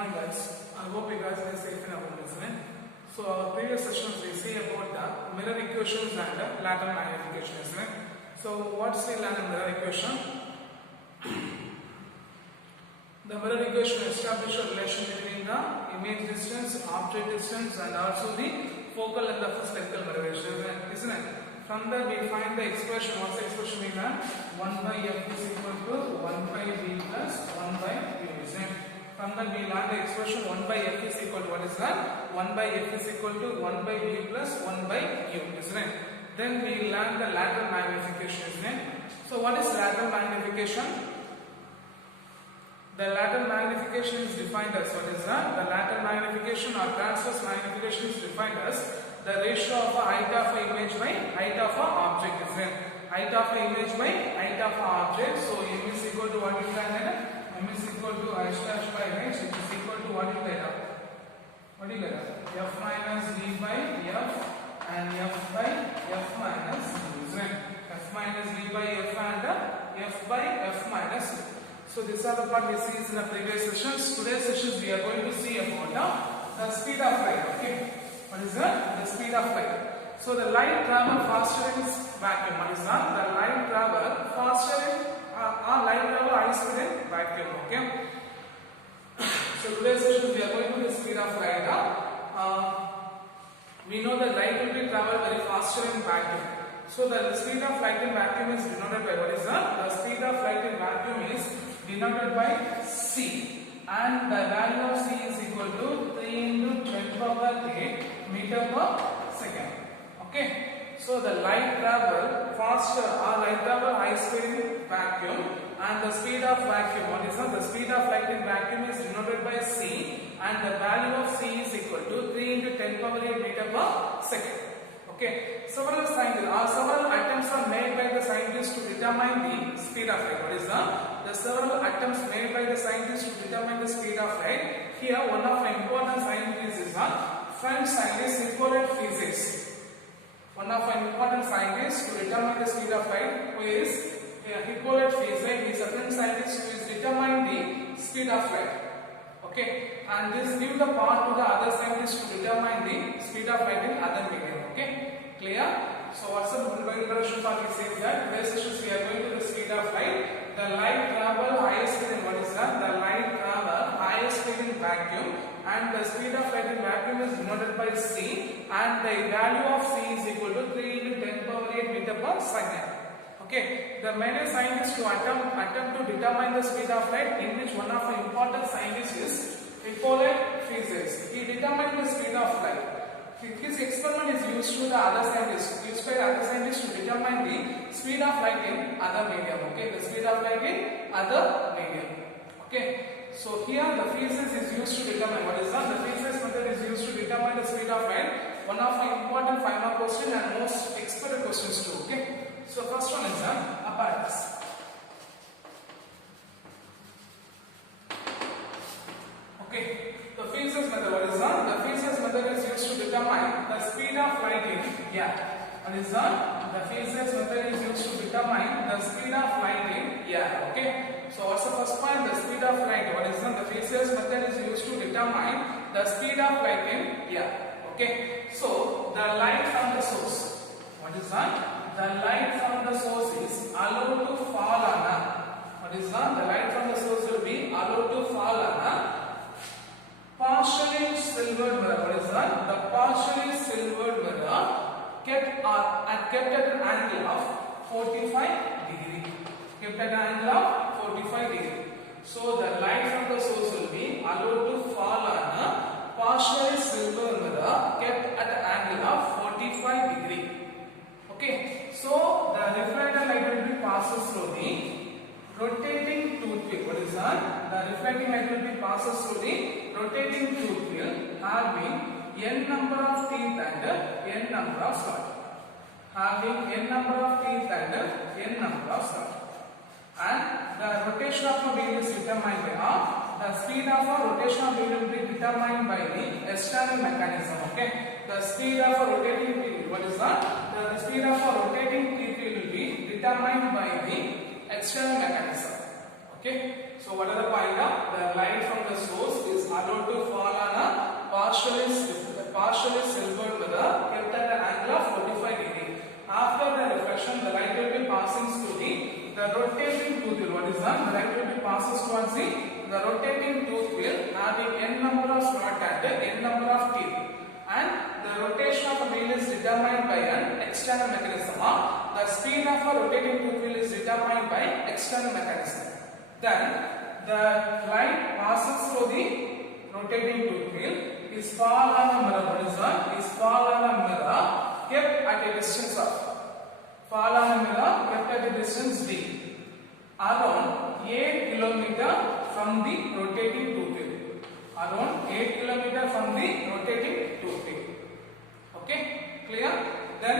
morning guys. I hope you guys are safe and well, isn't it? So our previous sessions we see about the mirror equations and lateral magnification, isn't it? So what's the mirror equation? The mirror equation establishes a relation between the image distance, object distance and also the focal length of the spherical mirror, isn't it? From there we find the expression. What's the expression we learn? 1 by f is equal to 1 by v plus 1 by u, isn't it? From that we learn the expression 1 by f is equal to what is that? 1 by f is equal to 1 by v plus 1 by u, isn't it? Then we learn the lateral magnification, isn't it? So what is lateral magnification? The lateral magnification is defined as what is that? The lateral magnification or transverse magnification is defined as the ratio of a height of an image by height of an object, isn't it? Height of an image by height of an object. So m is equal to what you can get? M is equal to I dash by h, which is equal to what you get? What do you get? F minus v by f and f by f minus v, isn't it? F minus v by f and f by f minus v. So these are the part we see in the previous sessions. Today's sessions we are going to see about the speed of light. Okay, what is that? The speed of light. So the light travel faster in vacuum. What is that? The light travel faster in light travel high speed in vacuum. Okay. So today's sessions we are going to the speed of light. We know that light will be travel very faster in vacuum. So the speed of light in vacuum is denoted by what is that? The speed of light in vacuum is denoted by c, and the value of c is equal to 3 into 10 power 8 meter per second. Okay, so the light travel faster or light travel high speed in vacuum, and the speed of vacuum, what is that? The speed of light in vacuum is denoted by c, and the value of c is equal to 3 into 10 power 8 meter per second. Okay, several attempts are made by the scientists to determine the speed of light. What is that? The several attempts made by the scientists to determine the speed of light. Here, one of the important scientists is the French scientist Hippolyte Physics. One of the important scientists to determine the speed of light, who is Hippolyte Physics, is a French scientist who is determining the speed of light. Okay, and this gives the part to the other scientists to determine the speed of light in other medium. Okay, clear? So what's the introduction part? It says that today's sessions we are going to the speed of light. The light travel highest speed in what is that? The light travel highest speed in vacuum, and the speed of light in vacuum is denoted by c, and the value of c is equal to 3 into 10 power 8 meter per second. Okay, the many scientists to attempt to determine the speed of light, in which one of the important scientists is Hippolyte Physics. He determined the speed of light. His experiment is used by other scientists to determine the speed of light in other medium. Okay, the speed of light in other medium. Okay, so here the physics is used to determine what is that? The physics method is used to determine the speed of light. One of the important 5 mark question and most expert questions too. Okay, so first one is apparatus. Okay, the physics method, what is that? The physics method is used to determine the speed of light in air. What is that? The physics method is used to determine the speed of light in air. Okay, so what's the first point? The speed of light. What is that? The physics method is used to determine the speed of light in air. Okay, so the light from the source. What is that? The light from the source is allowed to fall on a. What is that? The light from the source will be allowed to fall on a partially silvered mirror. What is that? The partially silvered mirror kept at an angle of 45 degree. Kept at an angle of 45 degree. So the light from the source will be allowed to fall on a partially silver mirror kept at an angle of 45 degree. Okay, so the reflected light will be passes through the rotating toothpick. What is that? The reflecting light will be passes through the rotating toothpick having n number of teeth and n number of slots. Having n number of teeth and n number of slots. And the rotation of a wheel is determined by the speed of a rotation of wheel will be determined by the external mechanism. Okay, the speed of a rotating wheel. What is that? The speed of a rotating wheel will be determined by the external mechanism. Okay, so So what are the point? The light from the source is allowed to fall on a partially silvered mirror kept at an angle of 45 degree. After the reflection, the light will be passing through the rotating tooth wheel. What is that? The light will be passing towards the rotating tooth wheel having n number of slot and n number of teeth. And the rotation of a wheel is determined by an external mechanism. The speed of a rotating tooth wheel is determined by external mechanism. Then the light passes through the rotating tooth wheel is fall on a mirror. What is that? Is fall on a mirror kept at a distance of fall on a mirror kept at a distance d around 8 km from the rotating tooth wheel. Around 8 km from the rotating tooth wheel. Okay, clear? Then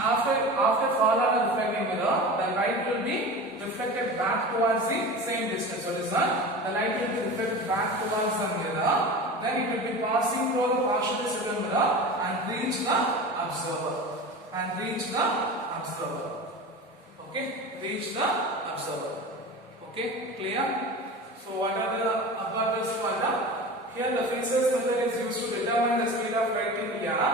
after fall on a reflecting mirror, the light will be reflected back towards the same distance. What is that? The light will be reflected back towards the mirror. Then it will be passing through the partially silver mirror and reach the observer. Okay, reach the observer. Okay, clear? So what are the apparatus for that? Here the Fize's method is used to determine the speed of light in air.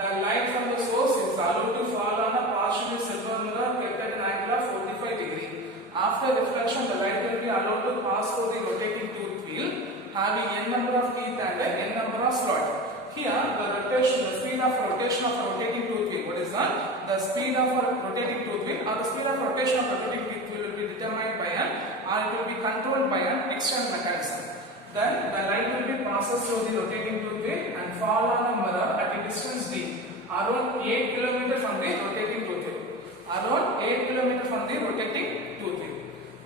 The light from the source is allowed to fall on a partially silver mirror kept at an angle of 45 degree. After reflection, the light will be allowed to pass through the rotating tooth wheel having n number of teeth and n number of slots. Here, the speed of rotation of a rotating tooth wheel. What is that? The speed of a rotating tooth wheel or the speed of rotation of a rotating tooth wheel will be determined by it will be controlled by an external mechanism. Then the light will be passes through the rotating tooth wheel and fall on a mirror at a distance d around 8 km from the rotating tooth wheel. Around 8 km from the rotating tooth wheel.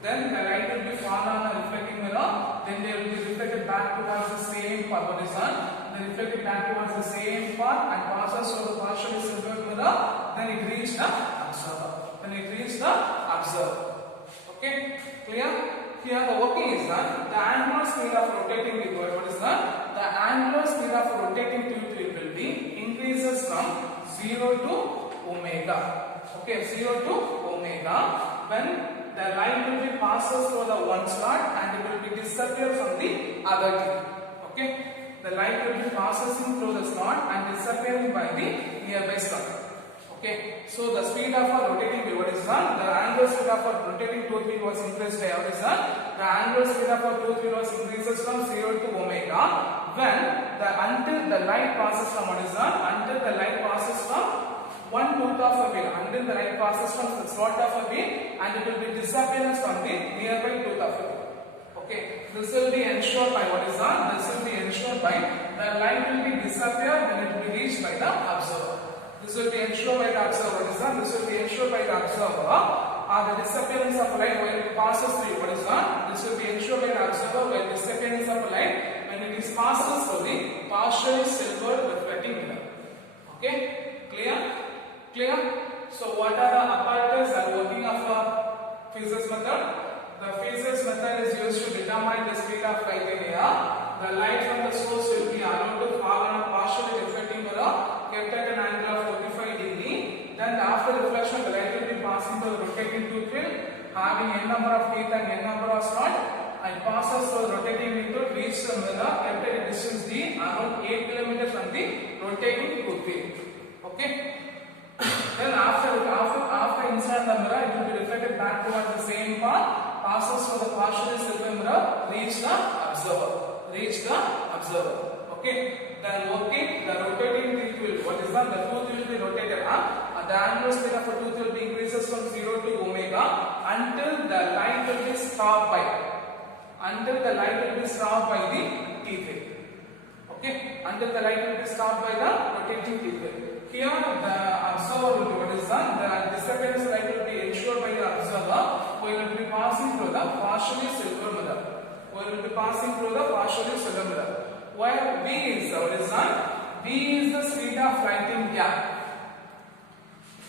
Then the light will be fall on a reflecting mirror. Then they will be reflected back towards the same path. What is that? They reflected back towards the same path and passes through the partially silver mirror. Then it reaches the observer. Okay, clear? Here the working is done. The angular speed of rotating tooth wheel. What is that? The angular speed of rotating tooth wheel will be increases from 0 to omega. Okay, 0 to omega when the light will be passes through the one slot and it will be disappear from the other teeth. Okay, the light will be passing through the slot and disappearing by the nearby slot. Okay, so the speed of a rotating wheel, what is that? The angular speed of a rotating tooth wheel was increased by, what is that? The angular speed of a tooth wheel was increases from 0 to omega when until the light passes from, what is that? Until the light passes from one tooth of a wheel, until the light passes from the slot of a wheel and it will be disappearance from the nearby tooth of a wheel. Okay, this will be ensured by, what is that? This will be ensured by the light will be disappear when it will be reached by the observer. This will be ensured by the observer. What is that? This will be ensured by the observer. The disappearance of light when it passes through. What is that? This will be ensured by the observer when disappearance of light when it is passes through the partially silver reflecting mirror. Okay, clear? Clear? So what are the apparatus that working of a Fize's method? The Fize's method is used to determine the speed of light in air. The light from the source will be allowed to fall on a partially reflecting mirror kept at an angle of 45 degree. Then after reflection, the light will be passing through the rotating tooth wheel having n number of teeth and n number of slots and passes through the rotating tooth wheel reach the mirror kept at a distance d around 8 km from the rotating tooth wheel. Okay. Then after inside the mirror, it will be reflected back towards the same path, passes through the partially silver mirror, reach the observer. Okay. Then working the rotating tooth wheel. What is that? The tooth will be rotated. The angular speed of a tooth will be increases from 0 to omega until the light will be stopped by. The teeth wheel. Okay. Until the light will be stopped by the rotating teeth wheel. Here the observer will be, what is that? The disappearance light will be ensured by the observer who will be passing through the partially silver mirror. Where V is, what is that? V is the speed of light in air.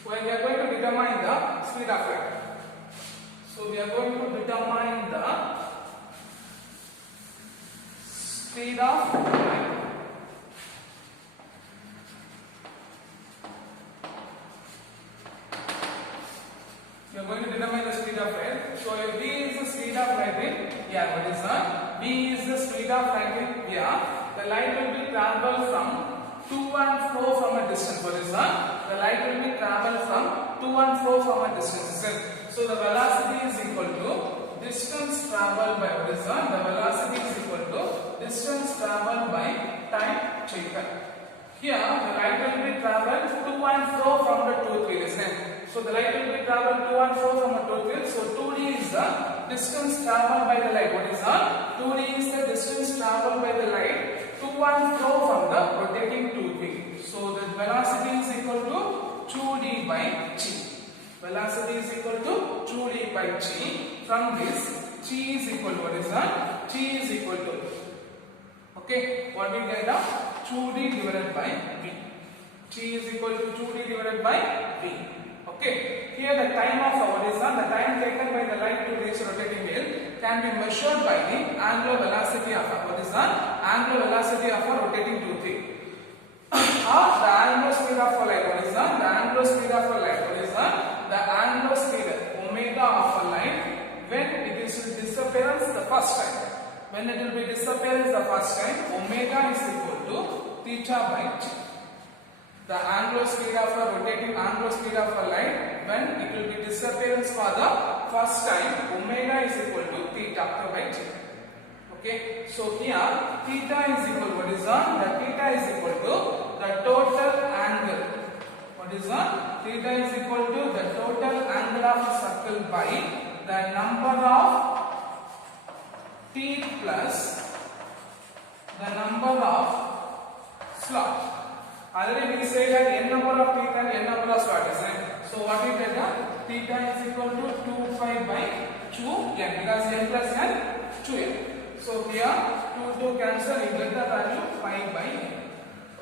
Where we are going to determine the speed of light. So we are going to determine the speed of light. We are going to determine the speed of light. So if v is the speed of light in air, what is that? V is the speed of light in air. The light will be travel from to and fro from a distance. What is that? The light will be travel from to and fro from a distance. So the velocity is equal to distance traveled by, what is that? The velocity is equal to distance traveled by time taken. Here the light will be traveled to and fro from the tooth wheel, isn't it? So the light will be traveled to and fro from a tooth wheel. So 2d is the distance traveled by the light. What is that? 2d is the distance traveled by the light to and fro from the rotating tooth wheel. So the velocity is equal to 2d by g. Velocity is equal to 2d by g. From this, g is equal to, what is that? G is equal to, okay, what we get now? 2d divided by v. G is equal to 2d divided by v. Okay. Here the time of, what is that? The time taken by the light to reach rotating wheel can be measured by the angular velocity of, what is that? Angular velocity of a rotating tooth wheel. Or the angular speed of a light. What is that? The angular speed of a light. What is that? The angular speed omega of a light when it is disappearance the first time. When it will be disappearance the first time, omega is equal to theta by g. The angular speed of a rotating angular speed of a light when it will be disappearance for the first time, omega is equal to theta by g. Okay, so here theta is equal, what is that? The theta is equal to the total angle. What is that? Theta is equal to the total angle of a circle by the number of teeth plus the number of slot. Already we say that n number of teeth and n number of slot, isn't it? So what we get that? Theta is equal to 2 pi by 2n because n plus n 2n. So here 2 cancel, we get the value pi by n.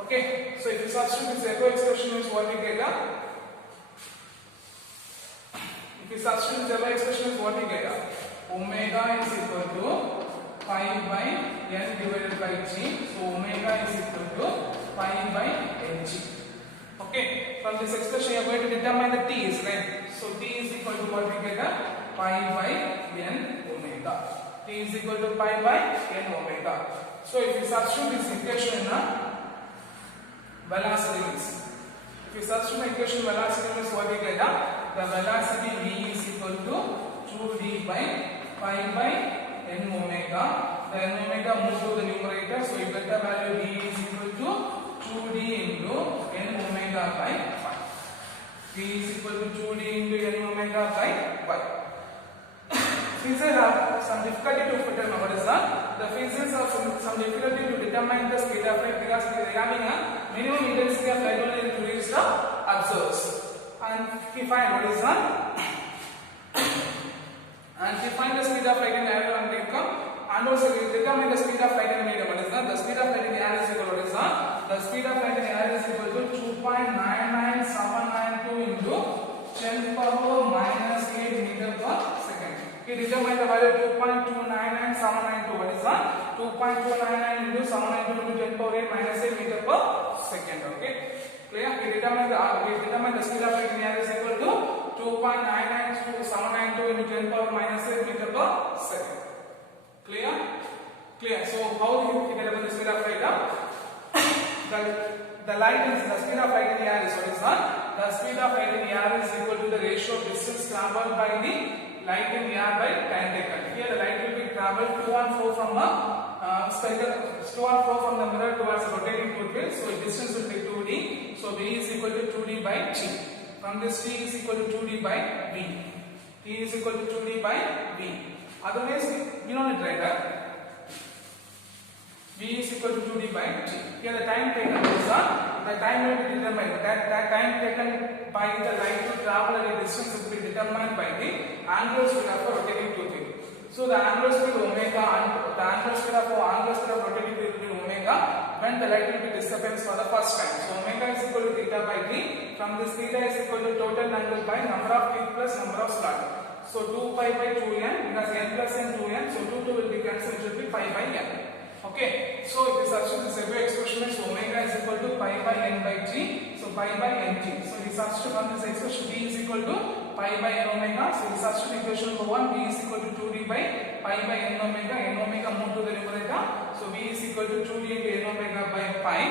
Okay, so if you substitute this echo expression is what we get that? If you substitute this echo expression is what we get that? Omega is equal to pi by n divided by g. So omega is equal to pi by ng. Okay, from this expression you are going to determine the t is right. So t is equal to what we get that? Pi by n omega. T is equal to pi by n omega. So if you substitute this equation in a velocity means, if you substitute the equation velocity means what we get that? The velocity v is equal to 2d by pi by n omega. The n omega moves to the numerator, so you get the value v is equal to 2d into n omega by pi. V is equal to 2d into n omega by pi. Physicists have some difficulty to determine what is that? The physicists have some difficulty to determine the speed of light because they are having a minimum intensity of light only to reach the observers. And he find what is that? And he find the speed of light in air and become, and also determine the speed of light in medium. What is that? The speed of light in air is equal to, what is that? The speed of light in air is equal to 2.99792 into 10 power minus 8 meter per second. He determined the value 2.299792. What is that? 2.299 into 792 into 10 power 8 minus 8 meter per second. Okay. Clear? He determined the speed of light in air is equal to 2.99792 into 10 power minus 8 meter per second. Clear? Clear. So how do you determine the speed of light? The speed of light in the air is what is that? The speed of light in the air is equal to the ratio of distance traveled by the light in the air by time taken. Here the light will be traveled to and fro from a spherical, to and fro from the mirror towards the rotating tooth wheel. So distance will be 2d. So v is equal to 2d by g. From this t is equal to 2d by v. T is equal to 2d by v. Otherwise we don't need to write that. V is equal to 2d by g. Here the time taken is the time will be determined. That time taken by the light to travel at a distance will be determined by the angular speed of a rotating tooth wheel. So the angular speed omega and the angular speed of rotating tooth wheel omega when the light will be disappearance for the first time. So omega is equal to theta by t. From this theta is equal to total angle by number of teeth plus number of slot. So 2 pi by 2n because n plus n 2n. So 2 will be cancelled. It will be pi by n. Okay, so if you substitute this every expression is omega is equal to pi by n by g, so pi by nt. So we substitute on this expression v is equal to pi pi by n omega. So we substitute equation number 1, v is equal to 2d by pi by n omega move to the numerator. So v is equal to 2d into n omega by pi.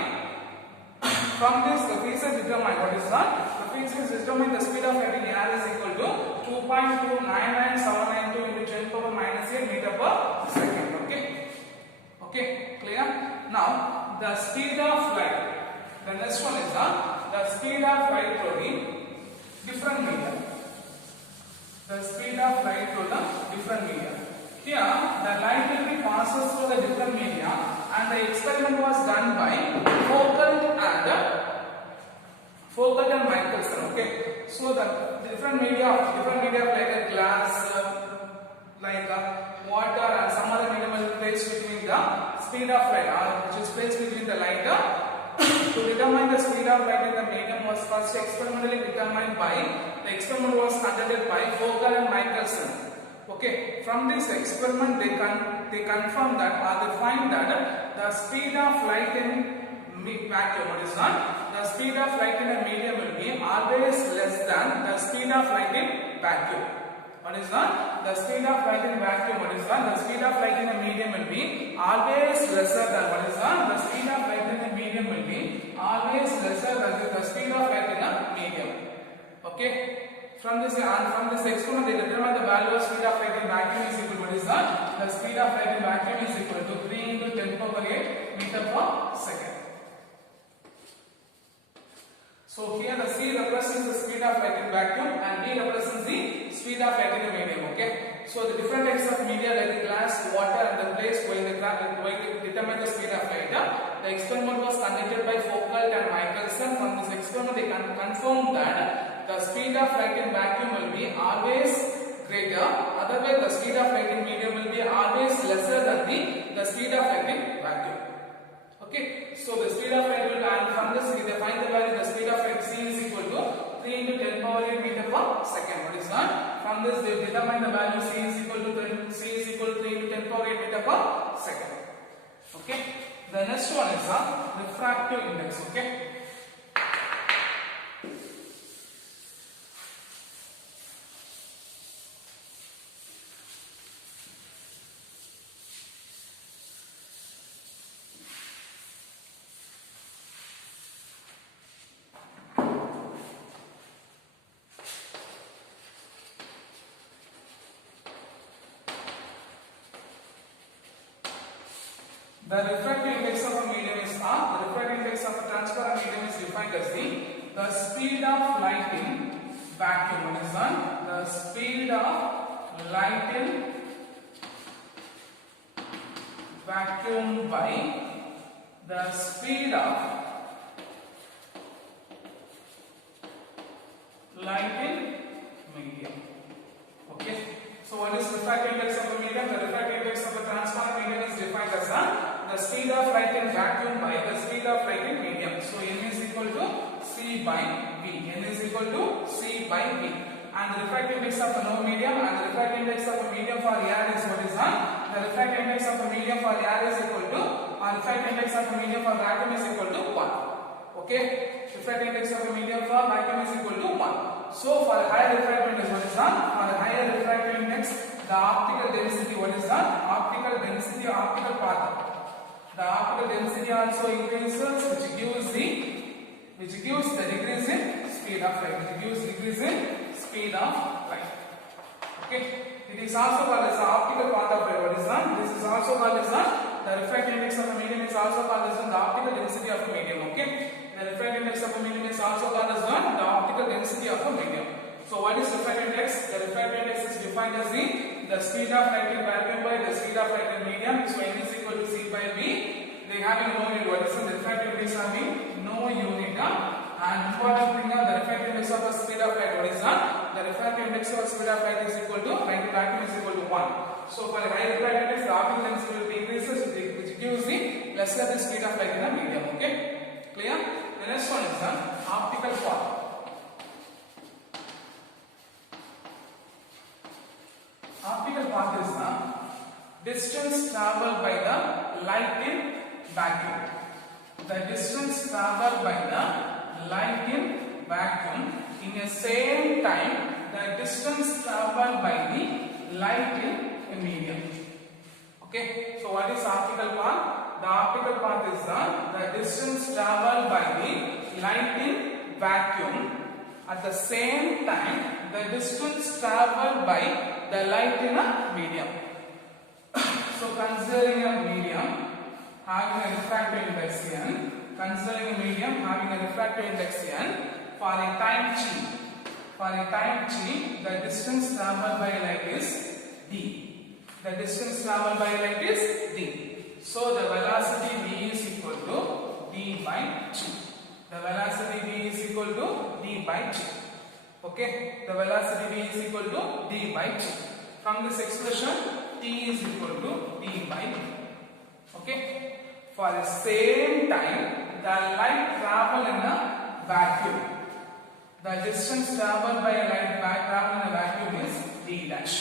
From this, the phase is determined. What is that? The phase is determined. The speed of light in air is equal to 2.299792 into 10 power minus 8 meter per second. Okay. Okay. Clear? Now, the speed of light. The next one is the speed of light through the different medium. The speed of light through the different medium. Here, the light will be passes through the different media, and the experiment was done by Foucault and Michelson. Okay, so the different media like a glass, like water, and some other medium will be placed between the speed of light, which is placed between the light. To determine the speed of light in the medium was first experimentally determined by the experiment was conducted by Foucault and Michelson. Okay, from this experiment they confirm that, or they find that the speed of light in vacuum, what is that? The speed of light in a medium will be always less than the speed of light in vacuum. What is that? The speed of light in vacuum, what is that? The speed of light in a medium will be always lesser than, what is that? The speed of light in a medium will be always lesser than the speed of light in a medium. Okay? From this experiment, they determine the value of speed of light in vacuum is equal to, what is that? The speed of light in vacuum is equal to 3 into 10 power 8 meter per second. So here the C represents the speed of light in vacuum and D represents the speed of light in a medium. Okay. So the different types of media like the glass, water, and the place where they determine the speed of light. The experiment was conducted by Foucault and Michelson. From this experiment, they confirmed that the speed of light in vacuum will be always greater. Otherwise, the speed of light in medium will be always lesser than the speed of light in vacuum. Okay, so the speed of light will, and from this they find the value, the speed of light C is equal to 3 into 10 power 8 meter per second. What is that? From this they determine the value C is equal to 3 into 10 power 8 meter per second. Okay, the next one is the refractive index. Okay. The refractive index of a medium is R. The refractive index of a transparent medium is defined as the speed of light in vacuum. What is that? The speed of light in vacuum by the speed of light in medium. Okay. So what is refractive index of a medium? The refractive index of a transparent medium is defined as the speed of light in vacuum by the speed of light in medium. So n is equal to C by V. N is equal to C by V. And the refractive index of a no medium and the refractive index of a medium for air is what is that? The refractive index of a medium for air is equal to, and refractive index of a medium for vacuum is equal to 1. Okay? Refractive index of a medium for vacuum is equal to 1. So for higher refractive index, what is that? For the higher refractive index, the optical density, what is that? Optical density, optical path. The optical density also increases, which gives the decrease in speed of light. Okay. It is also called as the optical path of light. What is that? This is also called as the refractive index of a medium is also called as the optical density of a medium. Okay. The refractive index of a medium is also called as the optical density of a medium. So what is refractive index? The refractive index is defined as the speed of light in vacuum by the speed of light in medium. So n is equal to C by V. They having no unit. What is the refractive index having no unit? And important thing, the refractive index of the speed of light. What is that? The refractive index of speed of light is equal to light in vacuum is equal to 1. So for a high refractive index, the optical density will be increases, which gives the lesser the speed of light in a medium. Okay, clear? The next one is the optical path. Optical path is the distance traveled by the light in vacuum. The distance traveled by the light in vacuum in the same time, the light in a medium. Okay, so what is optical path? The optical path is the distance traveled by the light in vacuum. At the same time, the distance traveled by the light in a medium. So considering a medium having a refractive index n, considering a medium having a refractive index n, for a time t, the distance traveled by light is d. The distance traveled by light is d. So the velocity v is equal to d by t. The velocity v is equal to d by t. Okay, the velocity v is equal to d by t. From this expression, t is equal to d by v. Okay, for the same time, the light travel in a vacuum. The distance traveled by a light travel in a vacuum is d dash.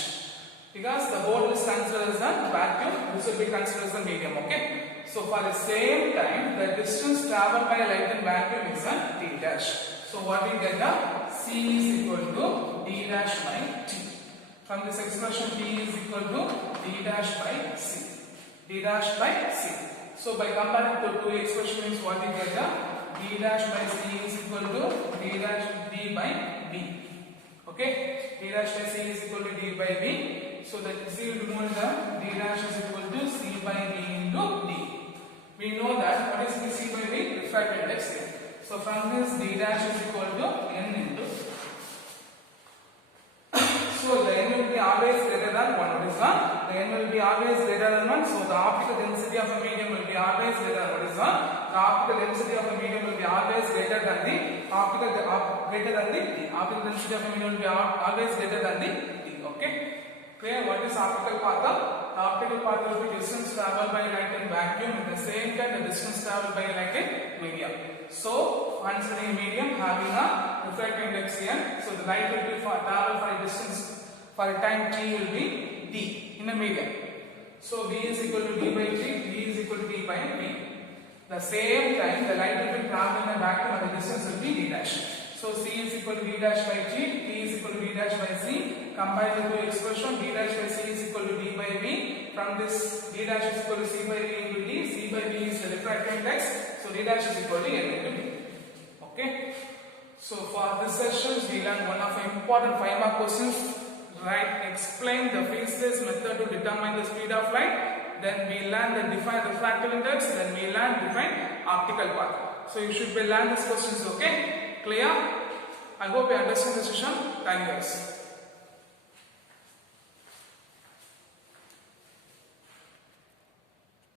Because the board is considered as a vacuum, this will be considered as a medium. Okay, so for the same time, the distance traveled by a light in vacuum is a d dash. So what we get the c is equal to d dash by t. From this expression, t is equal to d dash by c. D dash by c. So by comparing the two expressions, what we get the d dash by c is equal to d dash d by b. Okay, d dash by c is equal to d by b. So that c will remove the d dash is equal to c by b into d. We know that what is the c by b? Refractive index. So from this d dash is equal to n into. So the n will be always greater than 1. What is that? The n will be always greater than 1. So the optical density of a medium will be always greater than what is that? The optical density of a medium will be always greater than the optical density of a medium will be always greater than the d. Okay. Clear? What is optical path? The optical path will be distance traveled by light in vacuum. At the same time, the distance traveled by light in medium. So, considering a medium having a refractive index n, so the light will be travel for a distance for a time t will be d in a medium. So v is equal to d by t, v is equal to d by v. The same time, the light will be traveling in a vacuum and the distance will be d dash. So c is equal to d dash by t, t is equal to d dash by c. Combine the two expression, d dash by c is equal to d by v. From this, d dash is equal to c by v into d. C by v is the refractive index. So d dash is equal to n into d. Okay. So for this session, we learned one of the important 5-mark questions. Right? Explain the phase space method to determine the speed of light. Then we learn the define refractive index. Then we learn define optical path. So you should be learn these questions. Okay. Clear? I hope you understand the session. Thank you guys.